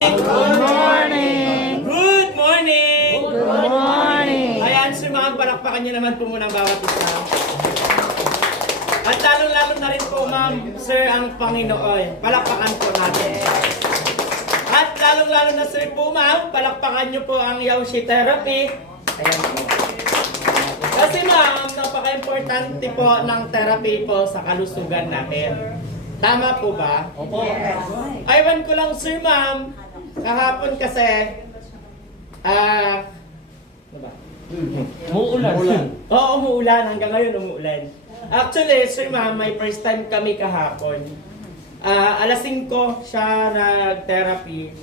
Good morning! Good morning! Good morning! Ayan, mga palakpakan niyo naman po muna ang bawat isa. At lalong-lalo na rin po, ma'am, sir, ang Panginoon. Palakpakan po natin. At lalong-lalo na sir po, ma'am, palakpakan niyo po ang Yaoshi Therapy. Ayan po. Kasi ma'am, napaka-importante po ng therapy po sa kalusugan natin. Tama po ba? Opo. Aywan ko lang, sir, ma'am. Kahapon kasi, ano ba? Umuulan. Oo, umuulan. Hanggang ngayon umuulan. Actually, sir, ma'am, may first time kami kahapon. Alas 5 siya nag-therapy.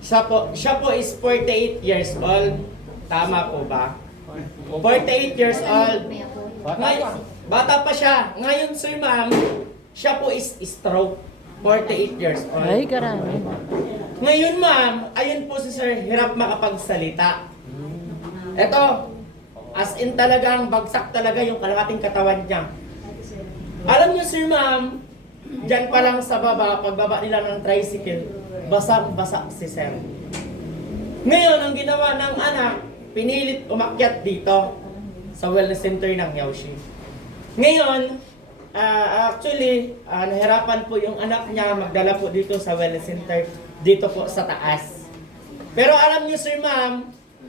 Siya po is 48 years old. Tama po ba? 48 years old. Bata pa siya. Ngayon, sir, ma'am, siya po is stroke. 48 years old. Ay, karami. Ngayon, ma'am, ayun po si sir, hirap makapagsalita. Eto, as in talagang bagsak talaga yung kalahating katawan niya. Alam niyo, sir, ma'am, dyan pa lang sa baba, pagbaba nila ng tricycle, basang-basa si sir. Ngayon, ang ginawa ng anak, pinilit umakyat dito sa wellness center ng Yaoshi. Ngayon, actually, nahirapan po yung anak niya magdala po dito sa wellness center, dito po sa taas. Pero alam niyo, sir, ma'am,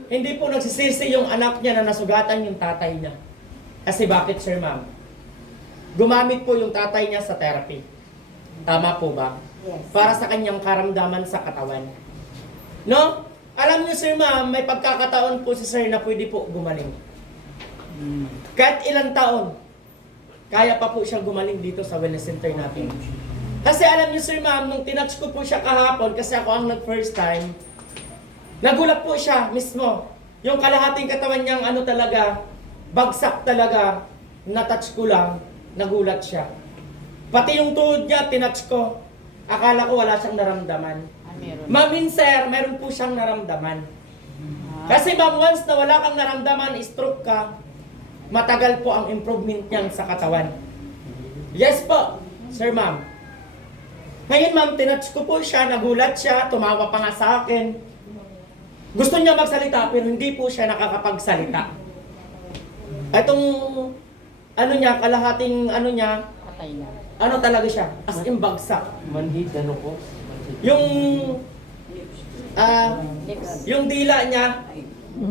hindi po nagsisisi yung anak niya na nasugatan yung tatay niya. Kasi bakit, sir, ma'am? Gumamit po yung tatay niya sa therapy. Tama po ba? Yes. Para sa kanyang karamdaman sa katawan. No? Alam niyo, sir, ma'am, may pagkakataon po si sir na pwede po gumaling. Kahit ilang taon, kaya pa po siya gumaling dito sa wellness center natin. Kasi alam niyo, sir, ma'am, nung tinouch ko po siya kahapon, kasi ako ang nag-first time, nagulat po siya mismo. Yung kalahating katawan niyang ano talaga, bagsak talaga, na-touch ko lang, nagulat siya. Pati yung tuhod niya, tinouch ko. Akala ko wala siyang naramdaman. Mamin, sir, meron po siyang naramdaman. Kasi ma'am, once na wala kang naramdaman, stroke ka, matagal po ang improvement niyan sa katawan. Yes po, sir, ma'am. Ngayon, ma'am, tinouch ko po siya, nagulat siya, tumawa pa nga sa akin. Gusto niya magsalita, pero hindi po siya nakakapagsalita. Itong, ano niya, kalahating, ano niya, ano talaga siya, as in bagsak. Manhid, ano po? Yung, yung dila niya,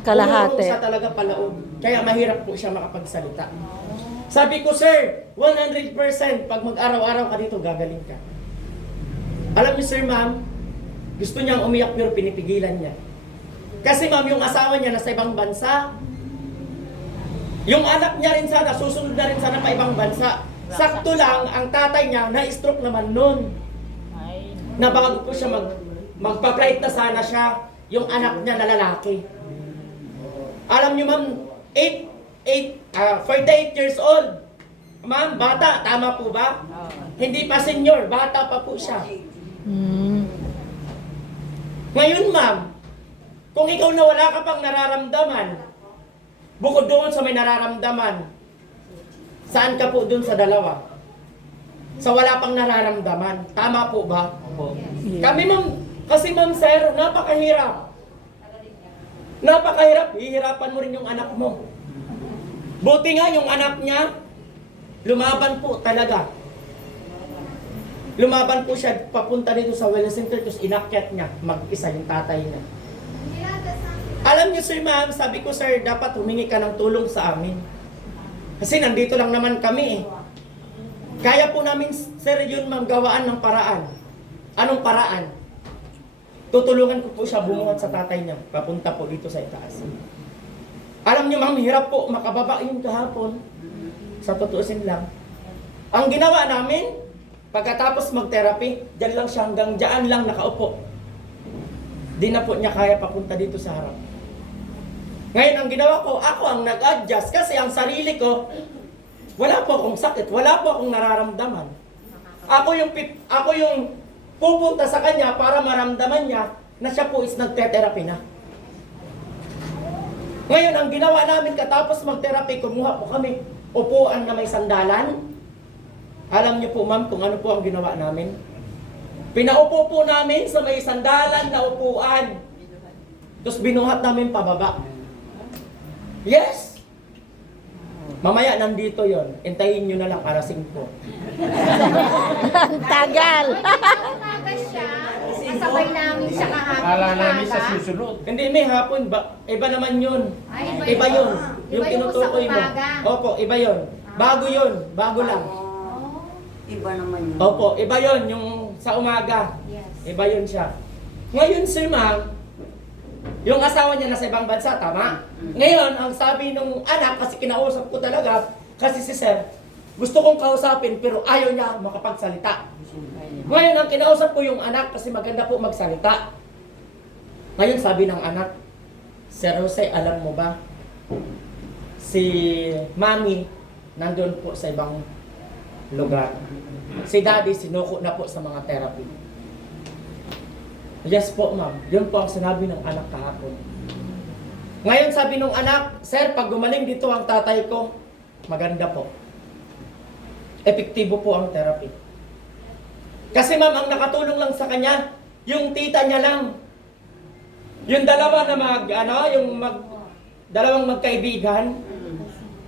Kalahati. siya talaga palaog. Kaya mahirap po siya makapagsalita. Sabi ko, sir, 100% pag mag-araw-araw ka dito, gagaling ka. Alam niyo, sir, ma'am, gusto niyang umiyak pero pinipigilan niya. Kasi ma'am, yung asawa niya nasa ibang bansa. Yung anak niya rin sana, susunod na rin sana pa ibang bansa. Sakto lang, ang tatay niya, na-stroke naman nun. Na bago po siya magpa-flight na sana siya, yung anak niya na lalaki. Alam niyo, ma'am, 48 years old. Ma'am, bata, tama po ba? Hindi pa senior, bata pa po siya. Ngayon, ma'am, kung ikaw na wala ka pang nararamdaman, bukod doon sa may nararamdaman, saan ka po doon sa dalawa? Sa wala pang nararamdaman. Tama po ba? Kami, ma'am, kasi ma'am, sir, napakahirap. Napakahirap. Hihirapan mo rin yung anak mo. Buti nga yung anak niya, lumaban po talaga. Lumaban po siya papunta dito sa wellness center, tapos inakyat niya, mag-isa yung tatay niya. Alam niyo, sir, ma'am, sabi ko, sir, dapat humingi ka ng tulong sa amin. Kasi nandito lang naman kami eh. Kaya po namin, sir, yun, ma'am, gawaan ng paraan. Anong paraan? Tutulungan ko po siya bumuhat sa tatay niya, papunta po dito sa itaas. Alam niyo, ma'am, hirap po makababa yung kahapon. Sa tutuusin lang. Ang ginawa namin, pagkatapos mag-therapy, dyan lang siya hanggang dyan lang nakaupo. Di na po niya kaya papunta dito sa harap. Ngayon, ang ginawa ko, ako ang nag-adjust kasi ang sarili ko, wala po akong sakit, wala po akong nararamdaman. Ako yung pupunta sa kanya para maramdaman niya na siya po is nagte-therapy na. Ngayon, ang ginawa namin katapos mag-therapy, kumuha po kami upuan na may sandalan. Alam niyo po, ma'am, kung ano po ang ginawa namin? Pinaupo po namin sa may sandalan na upuan. Tapos binuhat namin pababa. Yes! Mamaya nandito yon. Hintayin nyo na lang para 5. Ang tagal. Umaga siya, kasabay namin siya kahapon. Kala namin umaga. sa susunod. Hindi, may hapon ba? Iba naman yun. Ay, Iba yun. Yung Iba yung sa tinutukoy mo. umaga. Opo, iba yun. Bago yun. Bago lang. Oh, Iba naman yun. Opo, iba yun. Yung sa umaga. yes. Iba yun siya. Ngayon, Sir Ma'am, yung asawa niya nasa ibang bansa, tama? Ngayon, ang sabi nung anak, kasi kinausap ko talaga, kasi si Sir, gusto kong kausapin, pero ayaw niya makapagsalita. Ngayon, ang kinausap ko yung anak, kasi maganda po magsalita. Ngayon, sabi ng anak, Sir Jose, alam mo ba, si Mami, nandun po sa ibang lugar. Si Daddy, sinuko na po sa mga therapy. Yes po, ma'am. Yun po ang sinabi ng anak kahapon. Ngayon sabi nung anak, Sir, pag gumaling dito ang tatay ko, maganda po. Epektibo po ang therapy. Kasi ma'am, ang nakatulong lang sa kanya, yung tita niya lang. Yung dalawa na dalawang magkaibigan,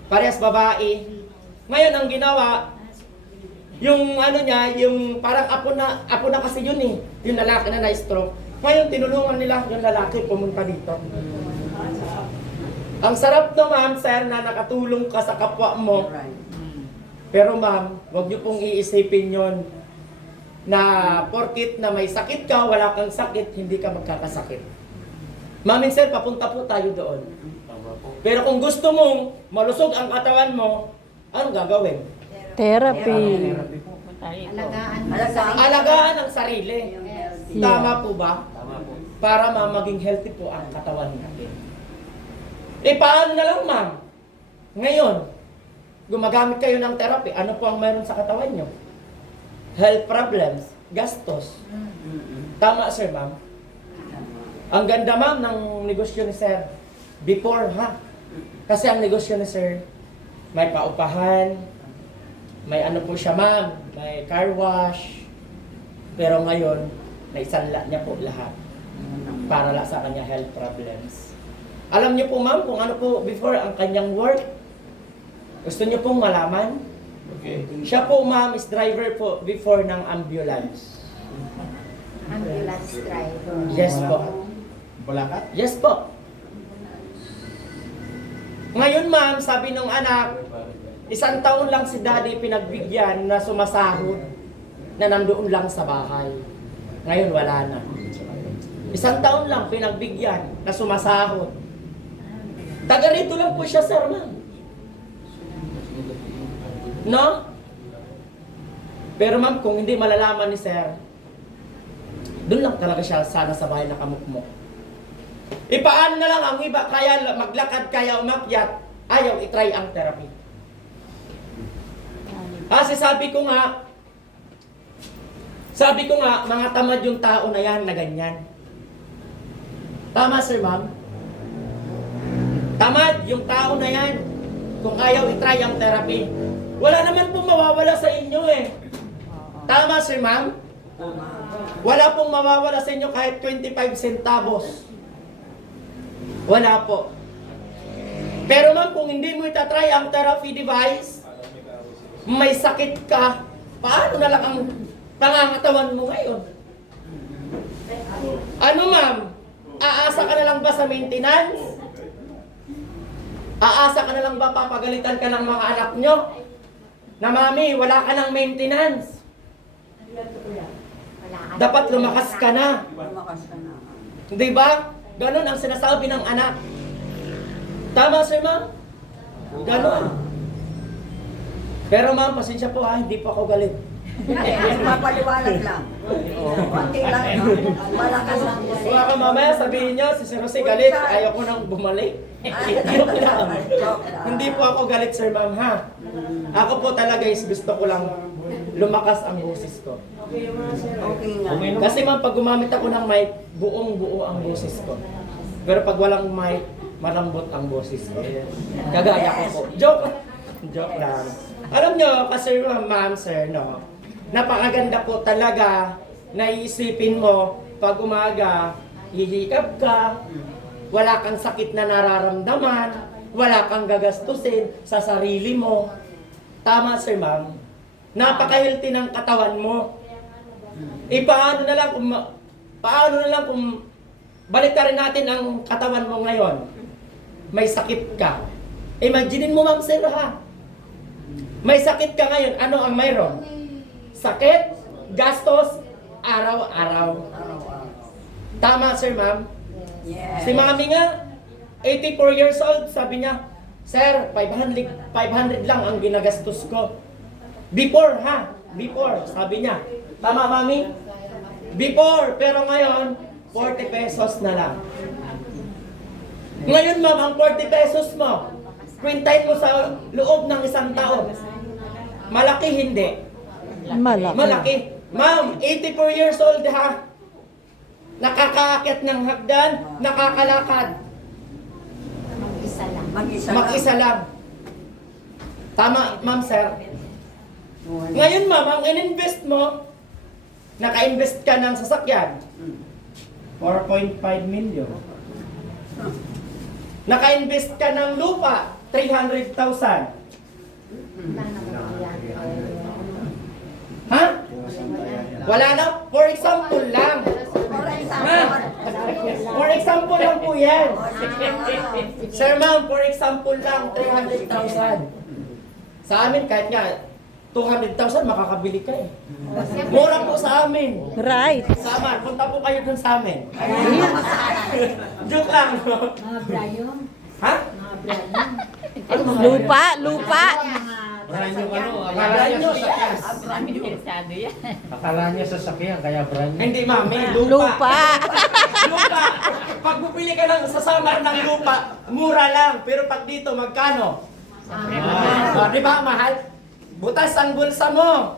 parehas babae. Ngayon ang ginawa, yung yung parang apo na kasi yun eh. Yung lalaki na na-stroke. Ngayon, tinulungan nila yung lalaki pumunta dito. Ang sarap no, ma'am, sir, na nakatulong ka sa kapwa mo. Right. Pero ma'am, huwag niyo pong iisipin yon na porkit na may sakit ka, wala kang sakit, hindi ka magkakasakit. Ma'am and sir, papunta po tayo doon. Pero kung gusto mong malusog ang katawan mo, anong gagawin? Therapy. Alagaan mo Alagaan. sa Alagaan ang sarili. Yung Yes. healthy. Tama po ba? Tama po. Para maging healthy po ang katawan natin. Paano na lang, ma'am? Ngayon, gumagamit kayo ng therapy. Ano po ang mayroon sa katawan nyo? Health problems, gastos. Tama, sir, ma'am? Ang ganda, ma'am, ng negosyo ni sir. Before, ha? Kasi ang negosyo ni sir, may paupahan, may ano po siya, ma'am, may car wash. Pero ngayon, naisanla niya po lahat para lang sa kanya health problems. Alam niyo po, ma'am, kung ano po before ang kanyang work? Gusto niyo pong malaman? Okay. Siya po, ma'am, is driver po before ng ambulance. ambulance driver. Yes po. Bulakat? Yes po. Ngayon, ma'am, sabi nung anak, 1 taon lang si daddy pinagbigyan na sumasahod na nandoon lang sa bahay. Ngayon, wala na. 1 taon lang pinagbigyan na sumasahod. Taga rito lang po siya, sir, ma'am. No? Pero ma'am, kung hindi malalaman ni sir, doon lang talaga siya sana sa bahay nakamukmok. Paano na lang ang iba, kaya maglakad, kaya umakyat, ayaw itry ang therapy. Kasi sabi ko nga, mga tamad yung tao na yan na ganyan. Tama, sir, ma'am? Tamad yung tao na yan kung ayaw itry ang therapy. Wala naman pong mawawala sa inyo eh. Tama, sir, ma'am? Wala pong mawawala sa inyo kahit 25 centavos. Wala po. Pero ma'am, kung hindi mo itatry ang therapy device, may sakit ka, paano na lang ang pangangatawan mo ngayon? Ano, ma'am? Aasa ka na lang ba sa maintenance? Aasa ka na lang ba papagalitan ka ng mga anak nyo? Na mami, wala ka ng maintenance. Wala ka Dapat na. lumakas ka na. Lumakas ka na. Di ba? Ganon ang sinasabi ng anak. Tama, sir, ma'am? Ganon. Pero ma'am, pasensya po ha, hindi po ako galit. Papaliwanag lang. Konti lang. Malakas ang gusto. Baka mamaya sabihin nyo, si Sir Jose galit, ayaw ko nang bumalik. Joke lang. Hindi po ako galit, sir, ma'am, ha? Ako po talaga is gusto ko lang lumakas ang boses ko. Okay nga. Kasi ma'am, pag gumamit ako ng mic, buong-buo ang boses ko. Pero pag walang mic, malambot ang boses ko. Kagaya ko po. Joke lang. Alam nyo, kasi ma'am, sir, no? Napakaganda po talaga naiisipin mo, pag umaga, hihikab ka, wala kang sakit na nararamdaman, wala kang gagastusin sa sarili mo. Tama, sir, ma'am. Napaka-healthy ng katawan mo. Paano na lang kung balik rin natin ang katawan mo ngayon. May sakit ka. Imaginin mo, ma'am, sir, ha? May sakit ka ngayon, ano ang mayroon? Sakit, gastos, araw-araw. Tama, sir, ma'am? Yes. Si mami nga, 84 years old, sabi niya, Sir, 500 lang ang ginagastos ko. Before, ha? Before, sabi niya. Tama, mami? Before, pero ngayon, 40 pesos na lang. Ngayon, ma'am, ang 40 pesos mo, kwintahin mo sa loob ng isang taon. Malaki, hindi. Malaki. Ma'am, 84 years old, ha? Nakakaakyat ng hagdan, nakakalakad. Mag-isa lang. Mag-isa lang. Tama, ma'am, sir. Ngayon, ma'am, ang in-invest mo, naka-invest ka ng sasakyan. 4.5 million. Naka-invest ka ng lupa, 300,000. Ha? Wala na? For example lang. Ha? For example lang po yan. Sir, ma'am, for example lang, 300,000. Sa amin, kahit nga, 200,000, makakabili ka eh. Mura po sa amin. Right. Sa amin, punta po kayo dun sa amin. Joke lang. Ha? Lupa. Brand new ano, Brand new, yes. akala niya sasakyan, kaya brand new. Hindi, ma'am, may lupa. Lupa. Pag bumili ka ng sasamar ng lupa, mura lang. Pero pag dito, magkano? Di ba, mahal? Butas ang bulsa mo.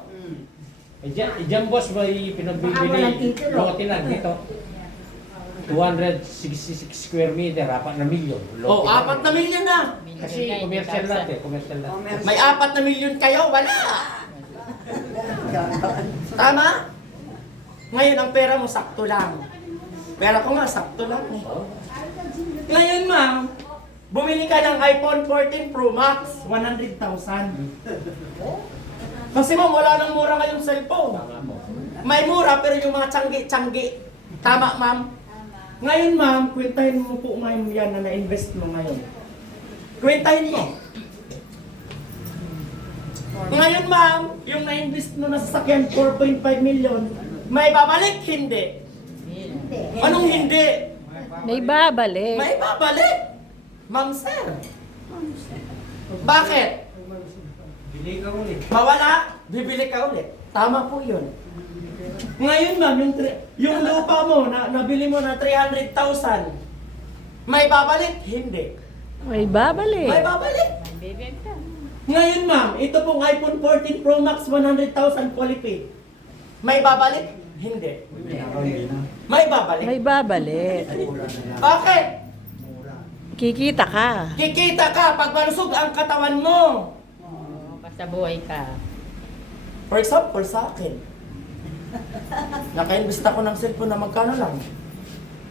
Diyan boss, may pinagbibili lote lang dito. 266 square meter, 4 na milyon. Oh, 4 na milyon na. Kasi commercial natin, commercial natin. May 4 na milyon kayo, wala. Tama? Ngayon, ang pera mo, sakto lang. Pera ko nga, sakto lang eh. Ngayon, ma'am, bumili ka ng iPhone 14 Pro Max, 100,000. Kasi ma'am, wala nang mura ngayong cellphone. May mura, pero yung mga tiyanggi. Tama, ma'am? Ngayon, ma'am, kwentahin mo po ngayon yan na na-invest mo ngayon. Kwentahin mo. Ngayon, ma'am, yung na-invest mo na sasakyan, 4.5 million, may babalik? Hindi. Anong hindi? May babalik. May babalik. Ma'am, sir. Bakit? Bili ka ulit. Mawala, bibili ka ulit. Tama po yun. Ngayon, ma'am, yung lupa mo, nabili mo na 300,000, may babalik? Hindi. May babalik. May babalik. Ngayon, ma'am, ito pong iPhone 14 Pro Max 100,000 fully paid. May babalik? Hindi. May babalik. May babalik. Bakit? Kikita ka. Kikita ka pag malusog ang katawan mo. Basta buhay ka. For example, sa akin. Naka-invest ako ng cellphone na magkano lang?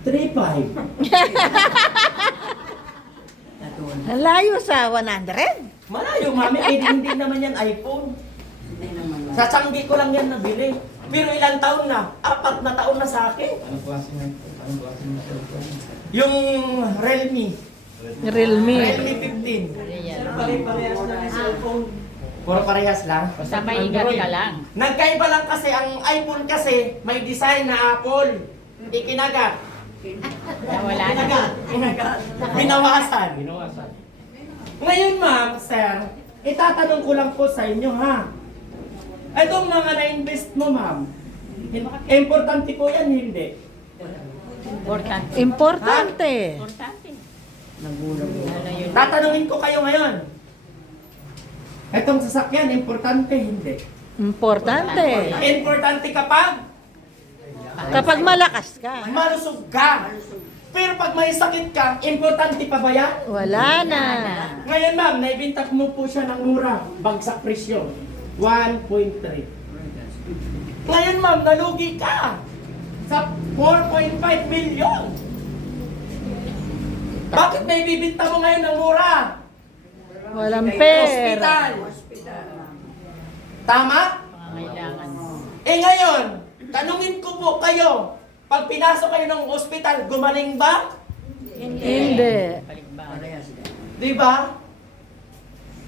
3.5. Ang layo sa 100. Malayo, mami. Hindi naman yan iPhone. Sa Changi ko lang yan nabili. Pero ilang taon na? 4 na taon na sa akin. Anong klase ng cellphone? Yung Realme. Realme. Realme 15. Pare-parehas na ng cellphone. Puro parehas lang. Basta may ingat ka lang. Nagkaiba lang kasi ang iPhone kasi may design na Apple. Ikinagat. Wala na. Kinagat. Binawasan. Binawasan. Ngayon, ma'am, sir, itatanong ko lang po sa inyo, ha? Itong mga na-invest mo, ma'am, importante po yan, hindi? Importante. Importante. Importante. Nagulang mo. Ano yun? Tatanungin ko kayo ngayon. Itong sasakyan, importante, hindi? Importante. Importante kapag Kapag malakas ka. malusog ka. Pero pag may sakit ka, importante pa ba yan? Wala na. Ngayon, ma'am, naibintak mo po siya ng mura. Bagsak presyo. 1.3. Ngayon ma'am, nalugi ka sa 4.5 million. Bakit may bibinta mo ngayon ng mura? Walang pera. Hospital. Hospital na. Tama? Pangangailangan. Eh ngayon, tanungin ko po kayo, pag pinasok kayo ng ospital, gumaling ba? Hindi. Balikbayan. Parehas din. Di ba?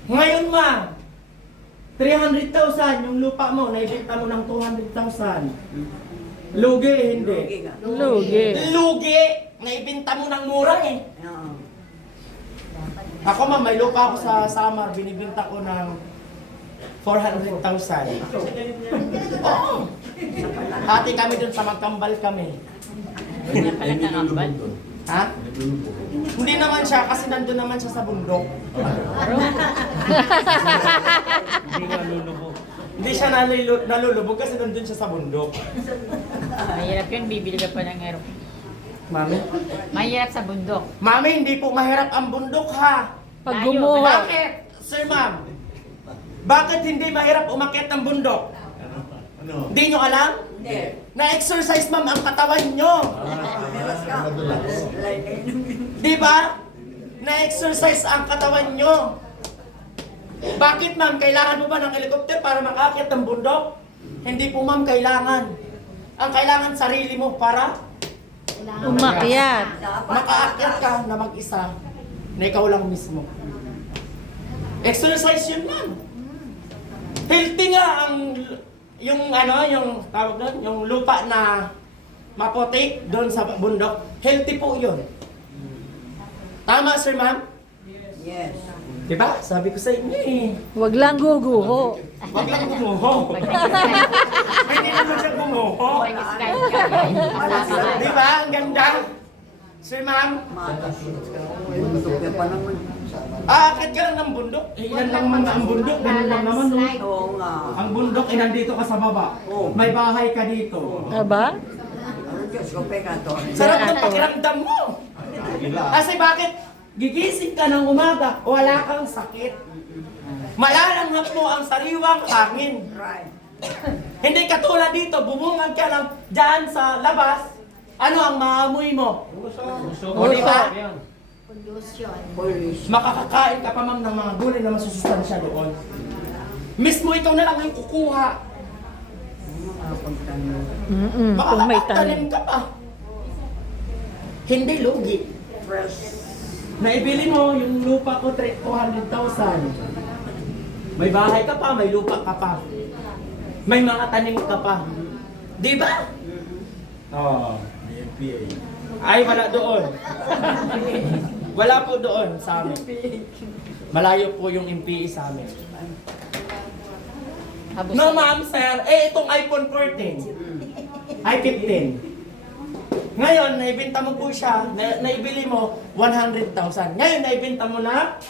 Ngayon ma, 300,000 yung lupa mo, naibenta mo ng 200,000. Lugi, hindi. Lugi nga. Lugi. Lugi, naibenta mo ng mura eh. Oo. Ako ma, may lupa ako sa Samar, binibenta ko ng 400,000. Oo. Hati kami dun sa Magkambal kami. Hindi pala kakambal. Ha? Hindi naman siya, kasi nandun naman siya sa bundok. Hindi nga lulubog. Hindi siya nalulubog kasi nandun siya sa bundok. Mahirap yun, bibili ka pa ng aeroplane. Mami? Mahirap sa bundok. Mami, hindi po mahirap ang bundok ha. Pag Layo, gumuho. Bakit? Sir ma'am, bakit hindi mahirap umakyat ng bundok? Hindi nyo alam? Hindi. Na-exercise ma'am ang katawan nyo. Meron ka. Di ba? Na-exercise ang katawan nyo. Bakit ma'am, kailangan mo ba ng helicopter para makaakyat ng bundok? Hindi po ma'am, kailangan. Ang kailangan sarili mo para Umakyat. makaakyat ka na mag-isa na ikaw lang mismo. Exercise yun ma'am. Healthy nga ang yung tawag doon, yung lupa na maputi doon sa bundok. Healthy po yun. Tama sir ma'am? Yes. Diba? Sabi ko sa inyo eh. Wag lang guguho. Wag lang gumuho. Pag nag-skype, Hindi naman siya gumuho. pag nag-skype ka, kasama ka. Diba? Ang ganda. Sir ma'am, Matas. Bundok ka pa naman. aakit ka lang ng bundok. Eh, yan lang man ang bundok. Ganun lang naman. No? Oo nga. Ang bundok, eh, nandito ka sa baba. May bahay ka dito. Aba? Ano Diyos ko, pekato. Sarap ng pakiramdam mo. Kasi bakit? Gigising ka ng umaga, wala kang sakit. Malalanghap mo ang sariwang hangin. Right. Hindi katulad dito, bumungad ka lang dyan sa labas. Ano ang maamoy mo? Gusto O, di ba? Yan. Polish. Makakakain ka pa ma'am ng mga gulay na masusustansya doon. Mismo ikaw na lang yung kukuha. Makapagtanong. Kung may Makakatanim tanim. ka pa. Hindi lugi. Fresh. Naibili mo yung lupa ko 200,000. May bahay ka pa, may lupa ka pa. May mga tanim ka pa. Di ba? Oo. Ay, wala doon. Wala po doon sa amin. Malayo po yung MPE sa amin. Habos No na- ma'am, sir. Eh, itong iPhone 14. i15. Ngayon, naibenta mo po siya, naibili mo 100,000. Ngayon, naibenta mo na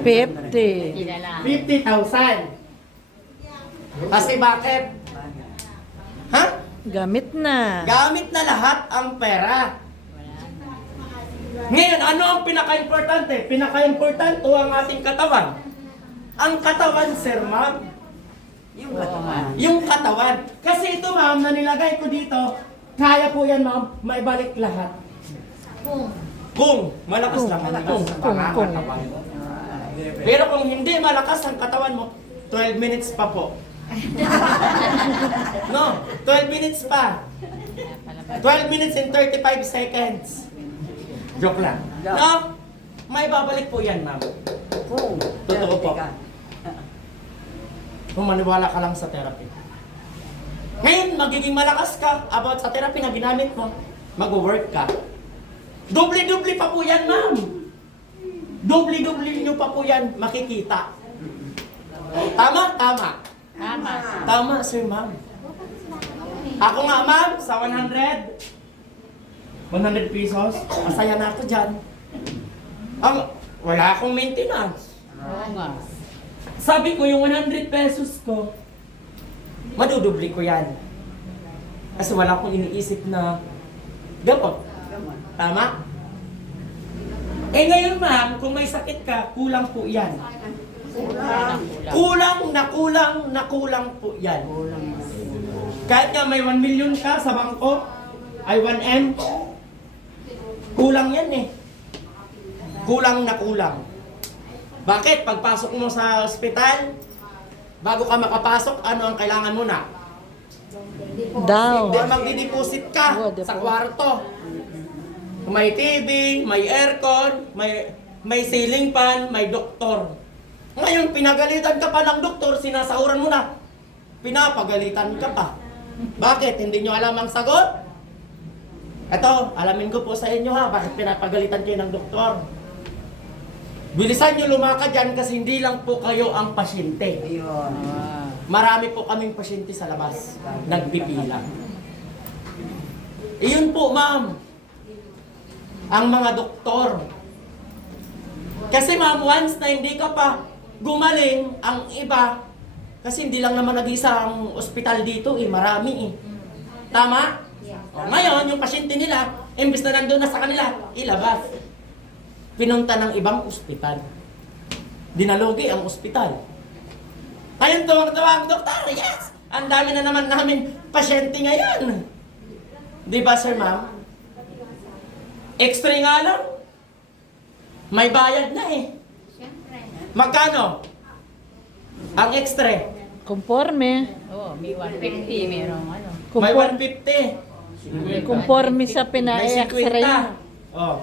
50. Hindi na lang. 50,000. Kasi bakit? Ha? Gamit na. Gamit na lahat ang pera. Ngayon, ano ang pinaka-importante? Pinaka-importante ang ating katawan. Ang katawan, sir, ma'am. Yung katawan. Yung katawan. Kasi ito, ma'am, na nilagay ko dito, kaya po yan, ma'am, maibalik lahat. Kung malakas lang ang katawan. Pero kung hindi malakas ang katawan mo, 12 minutes pa po. No, 12 minutes pa. 12 minutes and 35 seconds. Joke lang. No, may babalik po yan, ma'am. Kung. Totoo po. Kung maniwala ka lang sa therapy. Ngayon, magiging malakas ka about sa therapy na ginamit mo, mag-work ka. Doble-doble pa po yan, ma'am. Doble-doble nyo pa po yan makikita. Tama? Tama. Tama. Tama, sir, ma'am. Ako nga, ma'am, sa 100 pesos, masaya na ako dyan. Wala akong maintenance. Oo nga. Sabi ko, yung 100 pesos ko, madudubli ko yan. Kasi wala akong iniisip na gamot. Tama? Eh ngayon, ma'am, kung may sakit ka, kulang po yan. Kulang. Kulang na kulang na kulang po yan. Kulang. Kahit nga may 1 million ka sa bangko, ay 1M, kulang yan eh. Kulang na kulang. Bakit? Pagpasok mo sa ospital, bago ka makapasok, ano ang kailangan mo na? Daw. Hindi, magdideposit ka sa kwarto. May TV, may aircon, may ceiling fan, may doktor. Ngayon, pinagalitan ka pa ng doktor, sinasahuran mo na. Pinapagalitan ka pa. Bakit? Hindi nyo alam ang sagot? Ito, alamin ko po sa inyo ha, bakit pinapagalitan kayo ng doktor? Bilisan nyo lumakad dyan kasi hindi lang po kayo ang pasyente. Ayun. Marami po kaming pasyente sa labas. Nagpipila. Iyon po, ma'am. Ang mga doktor. Kasi ma'am, once na hindi ka pa gumaling, ang iba, kasi hindi lang naman nag-isa ang ospital dito eh, marami eh. Tama? O, ngayon, yung pasyente nila, imbis na nandun na sa kanila, ilabas. Pinunta ng ibang ospital. Dinalugi ang ospital. Ayun, tuwang-tuwa ang doktor, yes! Ang dami na naman namin pasyente ngayon. Di ba, sir, ma'am? Extra nga lang. May bayad na eh. Siyempre. Magkano? Ang extra. Conforme. Oo, may 150, merong ano. May Conforme, 150. conforme sa May pina-x-ray. 50. Oh.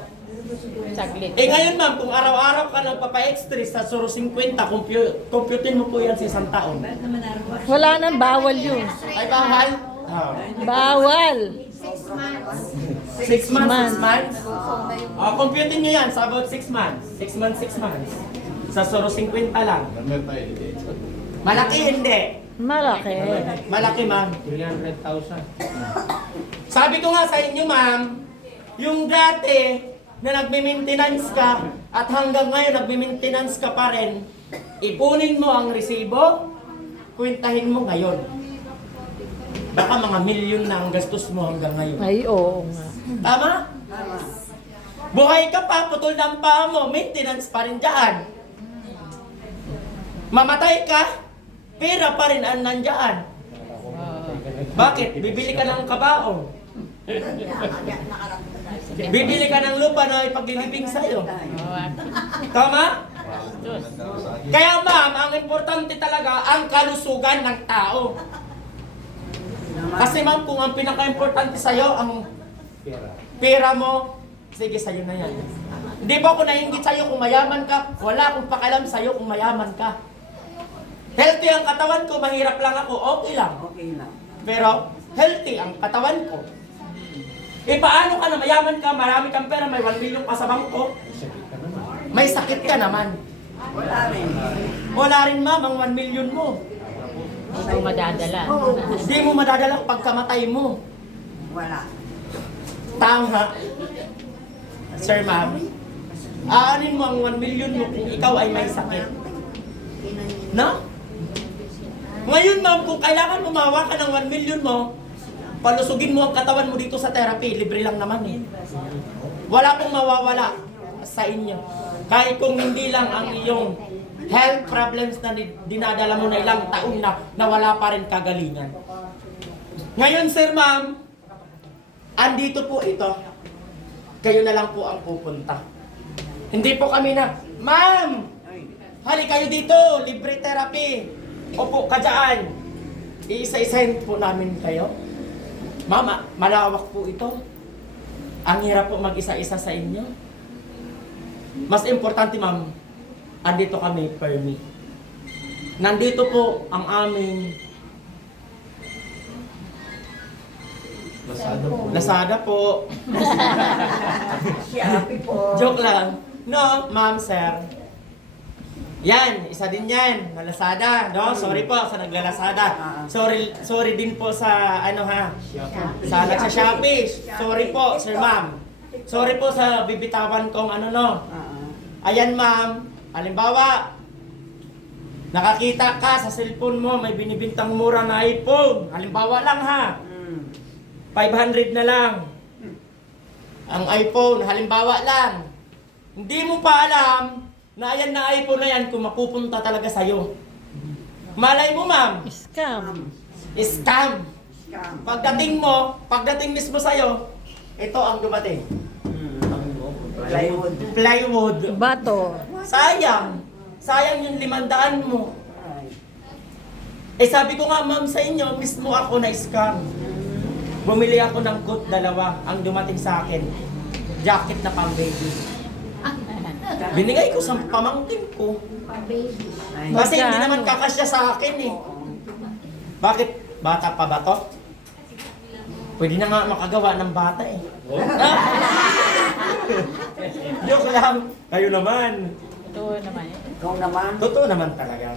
Saglit. Eh ngayon ma'am, kung araw-araw ka nagpapa-extra sa suro 50, computin mo po yan sa isang taon. Wala nang bawal yun. Ay, bawal? Oh. Bawal. 6 months. 6 months, 6 months. months? Oh, computin nyo yan sa about 6 months. 6 months, 6 months. Sa suro 50 lang. Malaki hindi. Malaki. Malaki ma'am. 300,000. Sabi ko nga sa inyo ma'am, yung dati na nagme-maintenance ka at hanggang ngayon nagme-maintenance ka pa rin, ipunin mo ang resibo, kwentahin mo ngayon. Baka mga milyon na ang gastos mo hanggang ngayon. Ay, oo nga. Tama? Tama. Buhay ka pa, putol ng paa mo, maintenance pa rin dyan. Mamatay ka, pera pa rin ang nandyan. Bakit? Bibili ka ng kabaong. Bibili ka ng lupa na ipaglilibing sa'yo. Tama? Kaya ma'am, ang importante talaga ang kalusugan ng tao. Kasi ma'am, kung ang pinaka-importante sa'yo, ang pera mo, sige sa'yo na yan. Hindi ba ako nainggit sa'yo kung mayaman ka? Wala akong pakialam sa'yo kung mayaman ka. Healthy ang katawan ko, mahirap lang ako, okay lang. Okay na. Pero healthy ang katawan ko. Eh paano ka na mayaman ka, marami kang pera, may 1 million ka sa bangko, may sakit ka naman. Wala rin. Wala rin ma'am ang 1 million mo. Hindi ko madadala. Hindi mo madadala pagkamatay mo. Wala. Tama. Sir ma'am, aanin mo ang 1 million mo kung ikaw ay may sakit. No? Ngayon ma'am, kung kailangan mo mahawakan ng 1 million mo, palusugin mo ang katawan mo dito sa therapy, libre lang naman eh. Wala pong mawawala sa inyo. Kahit kung hindi lang ang iyong health problems na dinadala mo na ilang taon na wala pa rin kagalingan. Ngayon sir ma'am, andito po ito. Kayo na lang po ang pupunta. Hindi po kami na, ma'am, hali kayo dito, libre therapy. Opo ka dyan. Iisa-isahin po namin kayo. Mama, malawak po ito. Ang hirap po mag-isa-isa sa inyo. Mas importante ma'am, andito kami per me. Nandito po ang aming Lazada po. Shopee po. Joke lang. No, ma'am, sir. Yan, isa din yan, na Lazada, no? Sorry po sa nagla-Lazada. Sorry din po sa ano ha. Sa Shopee. Sorry po, sir ma'am. Sorry po sa bibitawan kong ano no. Ayan ma'am, halimbawa, nakakita ka sa cellphone mo, may binibintang mura na iPhone. Halimbawa lang ha. 500 na lang. Ang iPhone, halimbawa lang. Hindi mo pa alam na ayan na iPhone na yan kung mapupunta talaga sa'yo. Malay mo ma'am, Scam. scam. Scam. pagdating mismo sa'yo, ito ang dumating. Plywood. Plywood. Bato. Sayang yung 500 mo. Ay. Eh sabi ko nga ma'am sa inyo, mismo ako na scam. Bumili ako ng coat 2, ang dumating sa akin. Jacket na pang baby. Binigay ko sa pamangkin ko. Ay. Kasi hindi Magkano? naman kakasya sa akin eh. Bakit? Bata pa ba to? Pwede na nga makagawa ng bata eh. Joke lang. Kayo naman. Ito naman eh. Ikaw naman. Totoo naman talaga.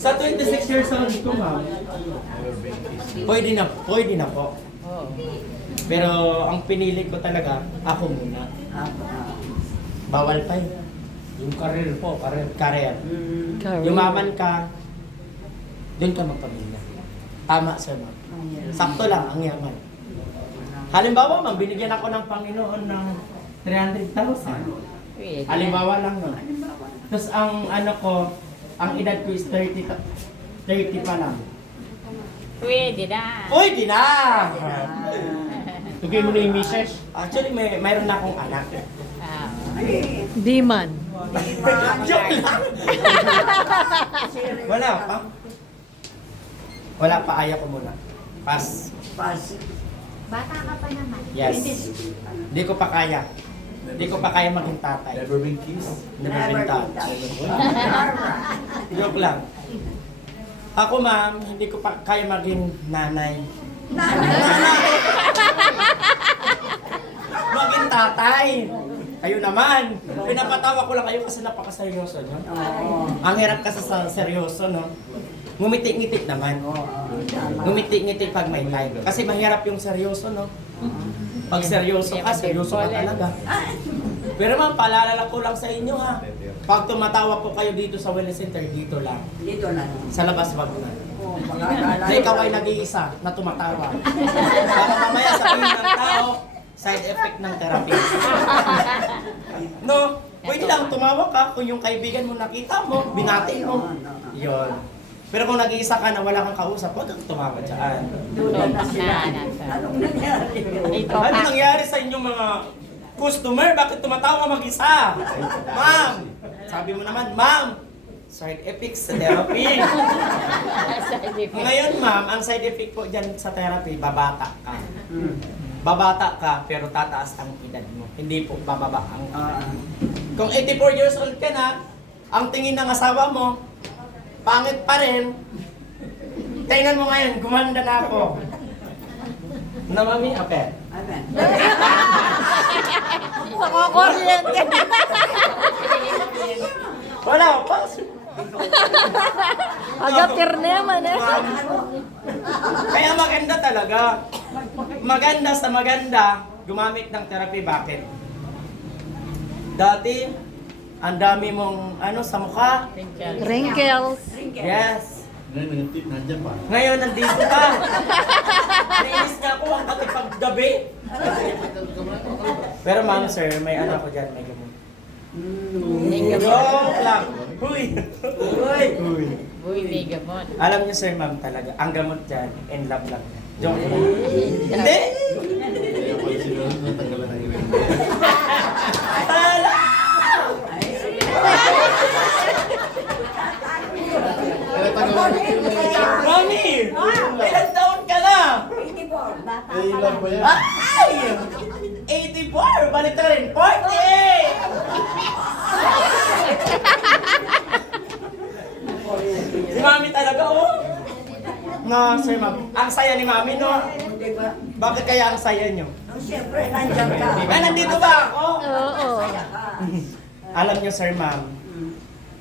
Sa 26 years old ko ma'am, pwede na po. Oo. Pero ang pinili ko talaga, ako muna. Bawal pa eh. Yung career po, career. Career. Yumaman ka, doon ka magpamilya. Tama sir ma'am. Sakto lang ang yaman. Halimbawa ma'am, binigyan ako ng Panginoon ng 300,000. Pwede. Halimbawa lang nun. Tapos ang ano ko, ang edad ko is 30 pa lang. Pwede na. Pwede na! Tugay mo na yung misis. Actually, mayroon na akong anak. Ah. Di man. Joke lang! Wala pa. Wala pa, ayaw ko muna. Pass. Pas. Bata ka pa naman. Yes. Hindi ko pa kaya. Hindi ko pa kaya maging tatay. Never been kissed? Never been touched. Joke lang. Ako ma'am, hindi ko pa kaya maging nanay. Maging tatay. Kayo naman. Pinapatawa ko lang kayo kasi napakaseryoso nyo. Ang hirap kasi sa seryoso, no? Ngumiti-ngiti naman. Ngumiti-ngiti pag may time. Kasi mahirap yung seryoso, no? Pag seryoso ka, seryoso ka talaga. Pero ma'am, paalala ko lang sa inyo ha. Pag tumatawa po kayo dito sa wellness center, dito lang. Dito na. Sa labas, wag na. Oh, pag-aalala. Na ikaw ay nag-iisa na tumatawa. Baka mamaya sabihin ng tao, side effect ng therapy. No, pwede lang tumawa ka kung yung kaibigan mo nakita mo, binati mo. Yun. Pero kung nag-iisa ka na wala kang kausap, huwag kang tumawa dyan. Duda na sila. Anong nangyari? Ito Ano pa. nangyari sa inyong mga customer? Bakit tumatawa mag-isa? Ma'am! Sabi mo naman, ma'am! Side effects sa therapy. Ngayon, ma'am, ang side effect po dyan sa therapy, babata ka. Babata ka, pero tataas ang edad mo. Hindi po bababa ang edad. Kung 84 years old ka na, ang tingin ng asawa mo, pangit pa rin. Tingnan mo ngayon, gumanda na ako. Na mami, ape. Amen. Nakakuryente. Wala pa. Agatir naman eh. Kaya maganda talaga. Maganda sa maganda, gumamit ng therapy. Bakit? Dati, ang dami mong ano sa mukha. Wrinkles. Yes. Nandiyan pa. Ngayon, nandito ka. Nainis na ako ang katipaggabi. Pero ma'am, sir, may ano ko dyan, may gamot. Joke lang. Huy. Uy, may gamot. Alam niyo, sir, ma'am, talaga, ang gamot dyan, in love lang. Joke lang. Hindi? Kaya pala sila natanggalan ng event. Tala! Kaya tagalan ng event. Mami! Ilan taon ka na? Eh, ilan ba yan? Ay! 84! Balik ka rin. 40! Si Mami talaga, oh! No, sir, ma'am. Ang saya ni Mami, no? Diba? Bakit kaya ang saya nyo? Siyempre, nandiyan ka. Ay, nandito ba ako? Oo. Alam nyo, sir, ma'am,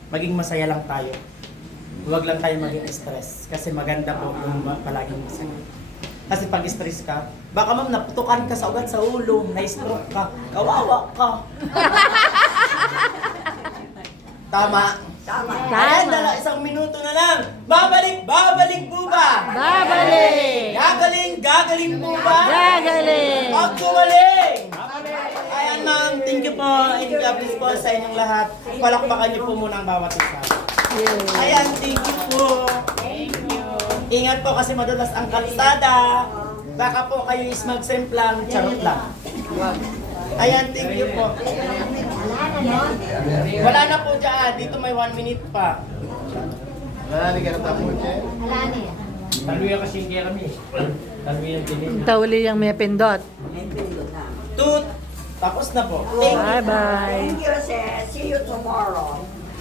maging masaya lang tayo. Huwag lang tayo maging stress. Kasi maganda po yung palaging masaya. Kasi pag stress ka, baka ma'am naputukan ka sa ugat sa ulo, na-stroke ka, kawawa ka. Tama. Tama. Ayan, isang minuto na lang. Babalik po ba? Babalik. Gagaling po ba? Gagaling. Pag gumaling! Ayan ma'am, thank you po. And God bless po sa inyong lahat. Palakpakan niyo po muna ang bawat isa. Ayan, thank you po. Thank you. Ingat po kasi madulas ang kalsada. Baka po kayo is magsemplang, charot lang. Ayan, thank you po. Wala na po dyan. Dito may 1 minute pa. Wala, hindi ka natapos eh. Taluya kasi hindi kami. Taluya ang tinin. Tauli yung may pindot. Toot. Tapos na po. Bye-bye. Thank you, sis. See you tomorrow.